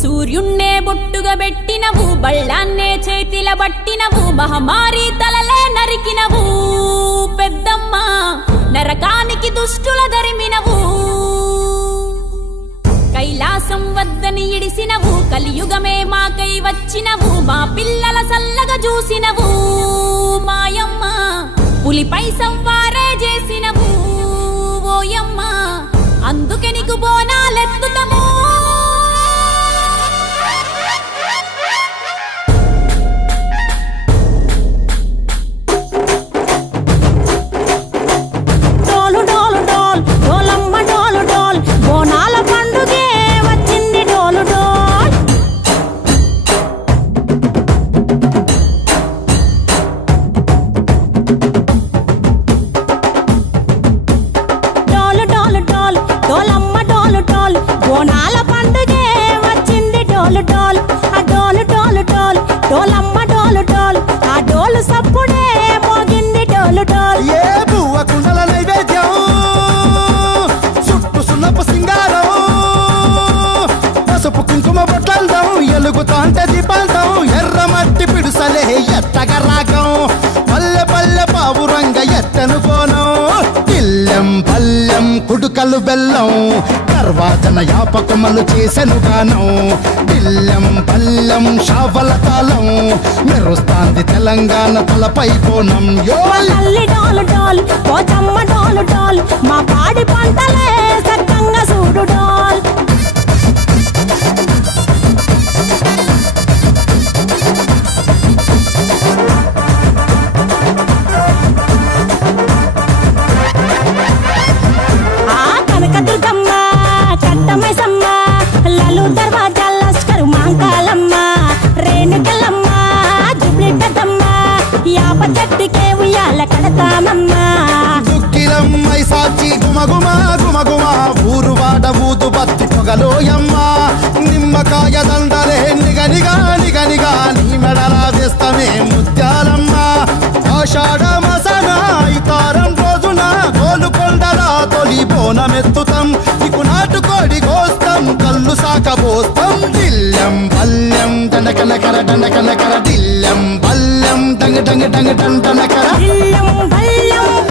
సూర్యున్నే బొట్టుగా పెట్టినవు, బళ్ళాన్నే చేతిల బట్టినవు, మహమారి తలలే నరికినవు పెద్దమ్మ, నరకానికి దుష్టుల దరిమినవు. కైలాసం వద్దని ఇడిసినవు, కలియుగమే మాకై వచ్చినవు, మా పిల్లల సల్లగా చూసినవు మాయమ్మ, పులిపై సవ్వారే చేసినవు ఓయమ్మ, అందుకే నీకు బోనాలెత్తుతము. ఎలుగుతాంటే దీపాలతో ఎర్రమట్టి పిడుసలే ఎత్తగ రాగం, పల్లె పల్లె పావురంగ ఎత్తను పోనం, ఇల్లెం పల్లెం కుడుకలు బెల్లం, కర్వాచన యాపకమలు చేసెను గానం, ఇల్లెం పల్లెం షావల తాళం, మెరుస్తాంది తెలంగాణ తలపై కోణం. మా పాడి పంటలే సక్కంగా చూడు డాల్. దుక్కిలమ్మై సాచి గుమగుమ గుమగుమ, ఊరు వాడ ఊదు బత్తి పొగలోయమ్మ, నిమ్మకాయ దండలే నిగనిగా నిగనిగా, నీ మెడలా వేస్తమే ముత్యాలమ్మ. ఆషాఢ మసన ఇతారం రోజున గోలుకొండల తొలి బోనమెత్తుతాం, నీకు నాటుకోడి కోస్తాం, కళ్ళు సాకబోస్తాం, దిల్లెం పల్లెం దండకనకర దండకనకర, దిల్లెం పల్లెం డంగ డంగ డంగ డండనకర.